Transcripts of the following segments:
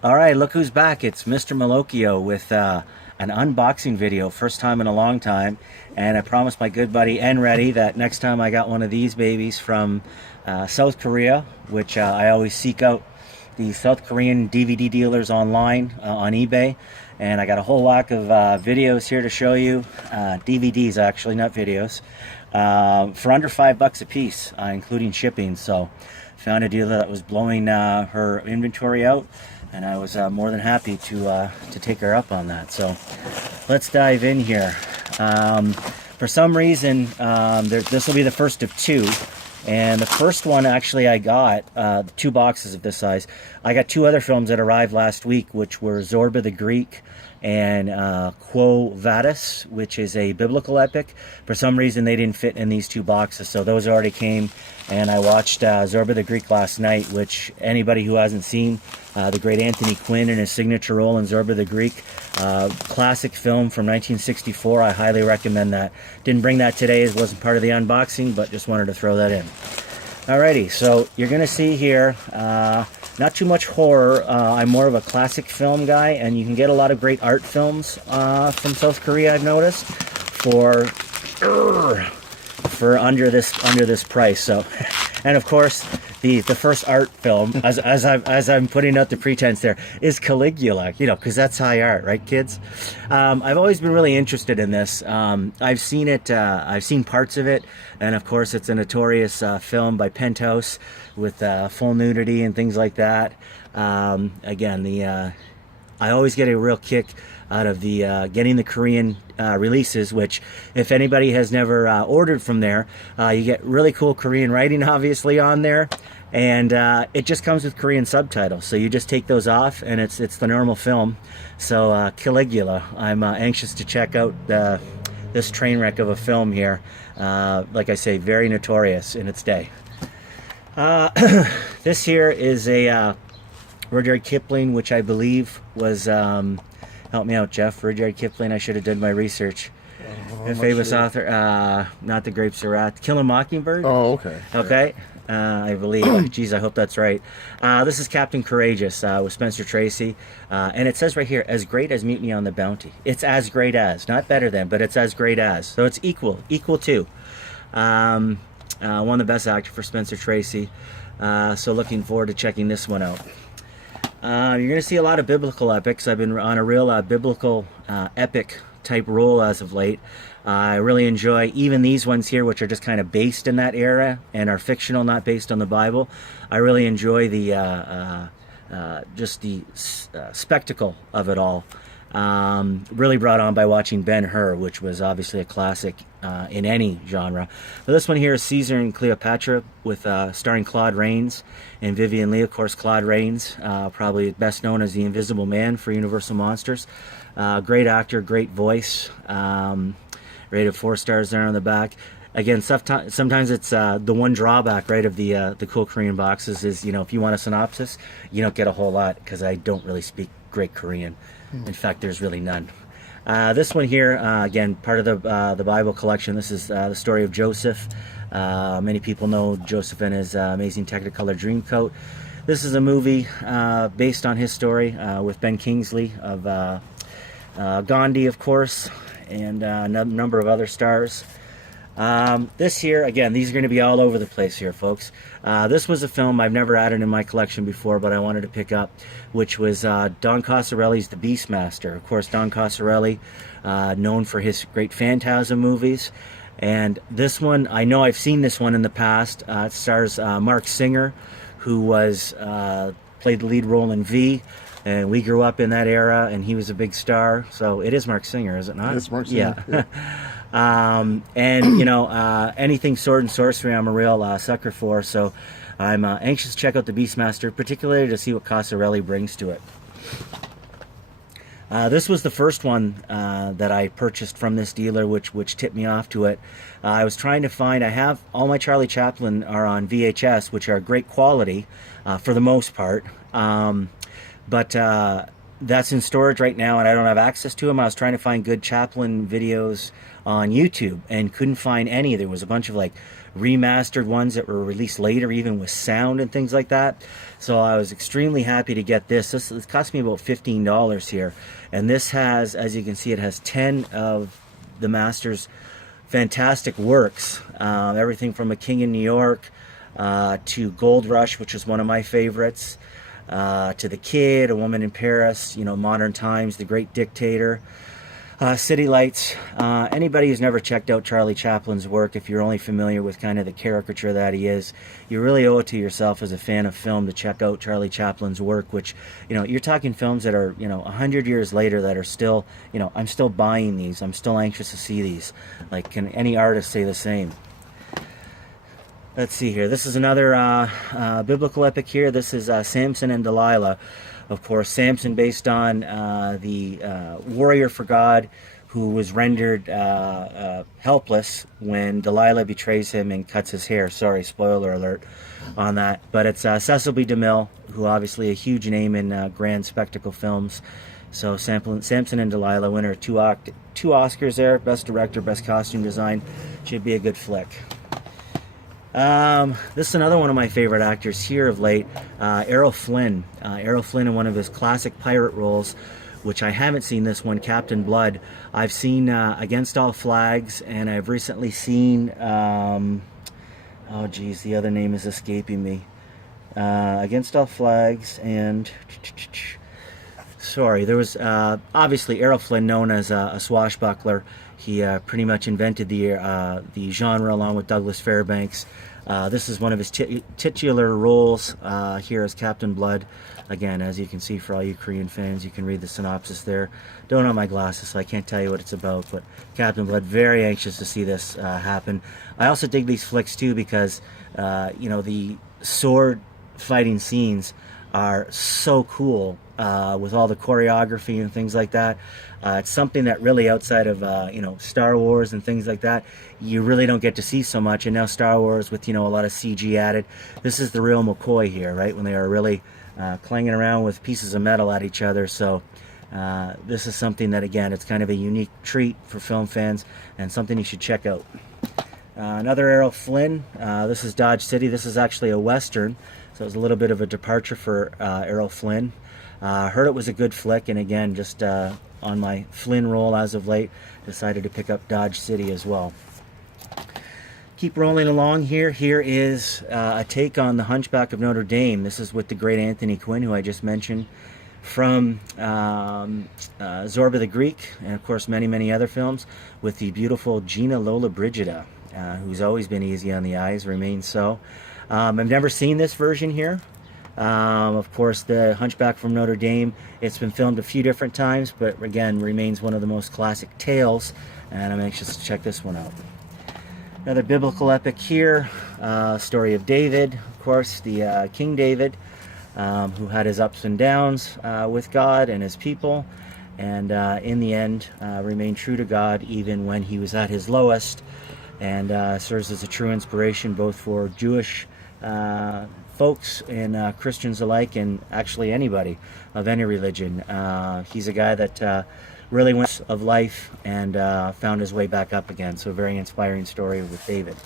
All right, look who's back. It's Mr. Malocchio with an unboxing video. First time in a long time. And I promised my good buddy Enready that next time I got one of these babies from South Korea, which I always seek out the South Korean DVD dealers online on eBay. And I got a whole whack of videos here to show you. DVDs, actually, not videos. For under $5 a piece, including shipping. So found a dealer that was blowing her inventory out, and I was more than happy to take her up on that. So let's dive in here. For some reason, this will be the first of two. And the first one, actually, I got 2 boxes of this size. I got 2 other films that arrived last week, which were Zorba the Greek and Quo Vadis, which is a biblical epic. For some reason, they didn't fit in these 2 boxes, so those already came. And I watched Zorba the Greek last night, which anybody who hasn't seen the great Anthony Quinn in his signature role in Zorba the Greek, classic film from 1964. I highly recommend that. Didn't bring that today, it wasn't part of the unboxing, but just wanted to throw that in. Alrighty, so you're going to see here, not too much horror. I'm more of a classic film guy, and you can get a lot of great art films from South Korea, I've noticed, for under this price. So, and of course, the first art film, as I'm putting out the pretense there, is Caligula. You know, because that's high art, right, kids? I've always been really interested in this. I've seen it. I've seen parts of it, and of course, it's a notorious film by Penthouse with full nudity and things like that. Again, I always get a real kick out of the getting the Korean releases, which if anybody has never ordered from there, you get really cool Korean writing obviously on there, and it just comes with Korean subtitles, so you just take those off and it's the normal film. So Caligula, I'm anxious to check out this train wreck of a film here. Like I say, very notorious in its day. This here is a Rudyard Kipling, which I believe was, help me out, Jeff. Rudyard Kipling, I should have done my research. A famous author, not The Grapes of Wrath. Kill a Mockingbird? Oh, okay. Okay, I believe. Geez, I hope that's right. This is Captain Courageous with Spencer Tracy. And it says right here, as great as Mutiny on the Bounty. It's as great as, not better than, but it's as great as. So it's equal to. Won the Best Actor for Spencer Tracy. So looking forward to checking this one out. You're going to see a lot of biblical epics. I've been on a real biblical epic type role as of late. I really enjoy even these ones here, which are just kind of based in that era and are fictional, not based on the Bible. I really enjoy the just the spectacle of it all. Really brought on by watching Ben-Hur, which was obviously a classic in any genre. But this one here is Caesar and Cleopatra, with starring Claude Rains and Vivian Leigh. Of course, Claude Rains, probably best known as the Invisible Man for Universal Monsters. Great actor, great voice. Rated 4 stars there on the back. Again, sometimes it's the one drawback, right, of the cool Korean boxes is, you know, if you want a synopsis, you don't get a whole lot, because I don't really speak great Korean. In fact, there's really none. This one here, again, part of the Bible collection. This is the story of Joseph. Many people know Joseph and his amazing Technicolor Dreamcoat. This is a movie based on his story with Ben Kingsley of Gandhi, of course, and a number of other stars. This here, again, these are going to be all over the place here, folks. This was a film I've never added in my collection before, but I wanted to pick up, which was Don Coscarelli's The Beastmaster. Of course, Don Coscarelli, known for his great Phantasm movies. And this one, I know I've seen this one in the past. It stars Mark Singer, who played the lead role in V. And we grew up in that era, and he was a big star. So it is Mark Singer, is it not? It's Mark Singer. Yeah. And you know, anything sword and sorcery, I'm a real sucker for. So I'm anxious to check out the Beastmaster, particularly to see what Coscarelli brings to it. This was the first one that I purchased from this dealer, which tipped me off to it. I was trying to find, I have all my Charlie Chaplin are on VHS, which are great quality for the most part. But that's in storage right now, and I don't have access to them. I was trying to find good Chaplin videos on YouTube and couldn't find any. There was a bunch of like remastered ones that were released later, even with sound and things like that. So I was extremely happy to get this. This cost me about $15 here. And this has, as you can see, it has 10 of the Master's fantastic works. Everything from A King in New York to Gold Rush, which is one of my favorites, to The Kid, A Woman in Paris, you know, Modern Times, The Great Dictator, City Lights. Anybody who's never checked out Charlie Chaplin's work, if you're only familiar with kind of the caricature that he is, you really owe it to yourself as a fan of film to check out Charlie Chaplin's work, which, you know, you're talking films that are, you know, 100 years later that are still, you know, I'm still buying these. I'm still anxious to see these. Like, can any artist say the same? Let's see here. This is another biblical epic here. This is Samson and Delilah. Of course, Samson based on the warrior for God who was rendered helpless when Delilah betrays him and cuts his hair. Sorry, spoiler alert on that. But it's Cecil B. DeMille, who obviously a huge name in grand spectacle films. So Samson and Delilah, winner of two Oscars there, Best Director, Best Costume Design. Should be a good flick. This is another one of my favorite actors here of late, Errol Flynn. Errol Flynn in one of his classic pirate roles, which I haven't seen this one, Captain Blood. I've seen Against All Flags, and I've recently seen, oh geez, the other name is escaping me. Against All Flags, and sorry, there was obviously Errol Flynn, known as a swashbuckler. He pretty much invented the genre along with Douglas Fairbanks. This is one of his titular roles here as Captain Blood. Again, as you can see, for all you Korean fans, you can read the synopsis there. Don't have my glasses, so I can't tell you what it's about, but Captain Blood, very anxious to see this happen. I also dig these flicks too because, you know, the sword fighting scenes are so cool with all the choreography and things like that. It's something that really, outside of you know, Star Wars and things like that, you really don't get to see so much. And now Star Wars with, you know, a lot of CG added. This is the real McCoy here, right? When they are really clanging around with pieces of metal at each other. So this is something that, again, it's kind of a unique treat for film fans and something you should check out. Another Errol Flynn. This is Dodge City. This is actually a Western, so it was a little bit of a departure for Errol Flynn. Heard it was a good flick, and again, just on my Flynn roll as of late, decided to pick up Dodge City as well. Keep rolling along here. Here is a take on the Hunchback of Notre Dame. This is with the great Anthony Quinn, who I just mentioned, from Zorba the Greek, and of course many other films, with the beautiful Gina Lollobrigida, who's always been easy on the eyes, remains so. I've never seen this version here. Of course, the Hunchback from Notre Dame, it's been filmed a few different times, but again, remains one of the most classic tales, and I'm anxious to check this one out. Another biblical epic here, story of David, of course, the King David, who had his ups and downs with God and his people, and in the end remained true to God even when he was at his lowest, and serves as a true inspiration both for Jewish folks and Christians alike, and actually anybody of any religion. He's a guy that really went of life and found his way back up again. So a very inspiring story with David.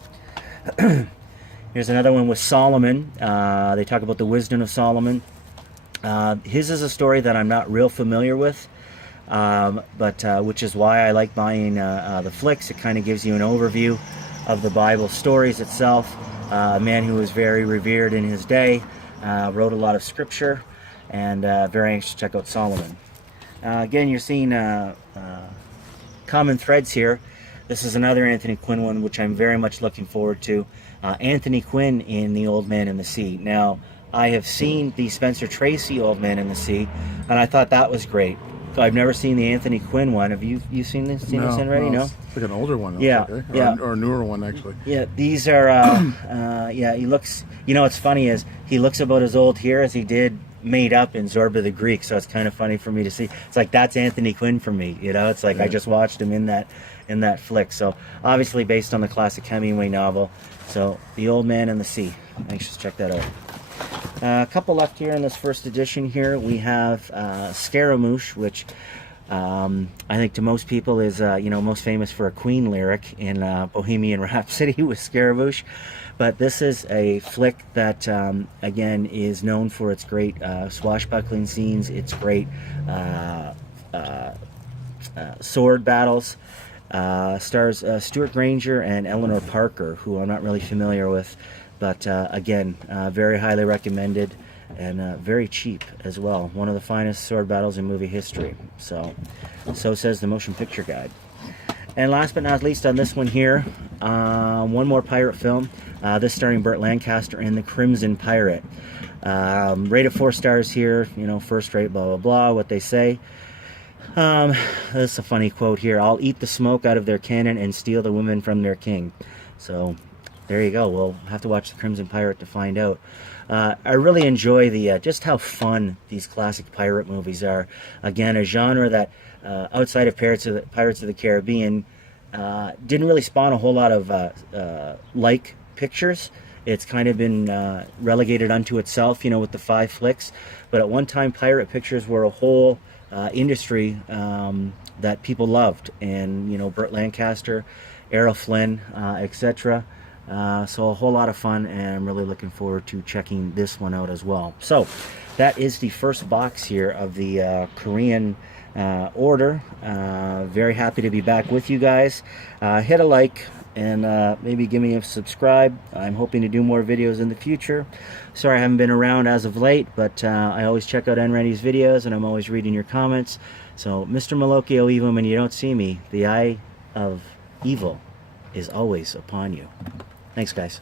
Here's another one with Solomon. They talk about the wisdom of Solomon. His is a story that I'm not real familiar with, but which is why I like buying the flicks. It kind of gives you an overview of the Bible stories itself. A man who was very revered in his day, wrote a lot of scripture, and very anxious to check out Solomon. Again, you're seeing common threads here. This is another Anthony Quinn one, which I'm very much looking forward to. Anthony Quinn in The Old Man and the Sea. Now, I have seen the Spencer Tracy Old Man and the Sea, and I thought that was great. I've never seen the Anthony Quinn one. Have you seen this? Seen this already? No. It's like an older one. Yeah, like, eh? yeah, or a newer one actually. Yeah, these are. Yeah, he looks. You know, what's funny is he looks about as old here as he did made up in Zorba the Greek. So it's kind of funny for me to see. It's like that's Anthony Quinn for me. You know, it's like I just watched him in that flick. So obviously based on the classic Hemingway novel. So The Old Man and the Sea. Anxious to check that out. A couple left here in this first edition here. We have Scaramouche, which I think to most people is, most famous for a Queen lyric in Bohemian Rhapsody with Scaramouche. But this is a flick that, again, is known for its great swashbuckling scenes, its great sword battles. Stars Stuart Granger and Eleanor Parker, who I'm not really familiar with, but again, very highly recommended and very cheap as well. One of the finest sword battles in movie history. So says the Motion Picture Guide. And last but not least on this one here, one more pirate film. This starring Burt Lancaster in The Crimson Pirate. Rated 4 stars here, first rate, blah, blah, blah, what they say. This is a funny quote here. I'll eat the smoke out of their cannon and steal the women from their king. So there you go. We'll have to watch The Crimson Pirate to find out. I really enjoy the just how fun these classic pirate movies are. Again, a genre that outside of Pirates of the Caribbean didn't really spawn a whole lot of like pictures. It's kind of been relegated unto itself, with the 5 flicks. But at one time, pirate pictures were a whole industry that people loved, and Burt Lancaster, Errol Flynn, etc. So a whole lot of fun, and I'm really looking forward to checking this one out as well. So that is the first box here of the Korean order. Very happy to be back with you guys. Hit a like and maybe give me a subscribe. I'm hoping to do more videos in the future. Sorry I haven't been around as of late, but I always check out Randy's videos, and I'm always reading your comments. So Mr. Malokio, even when you don't see me, the eye of evil is always upon you. Thanks, guys.